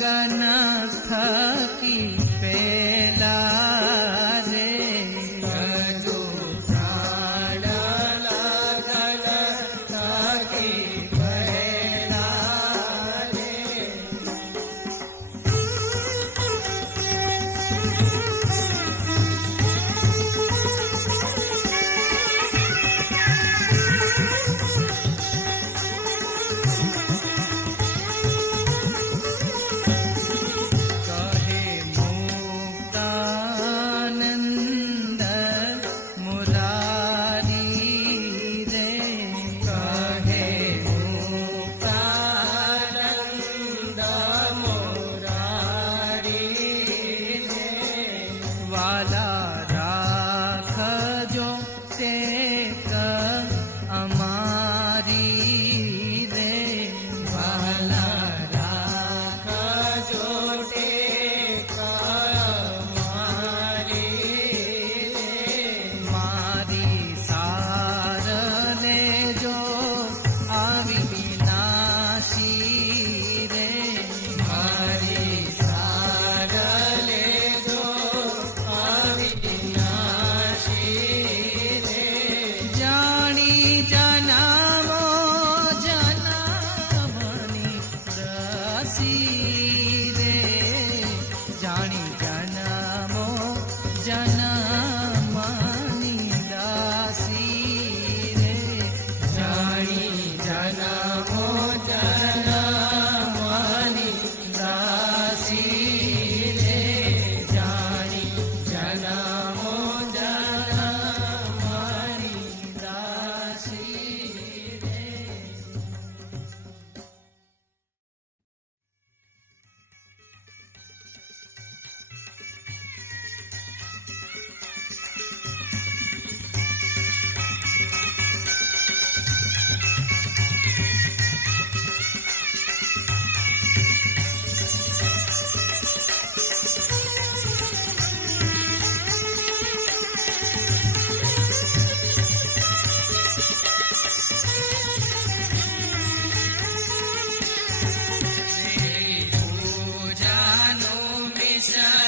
Gagana Krishna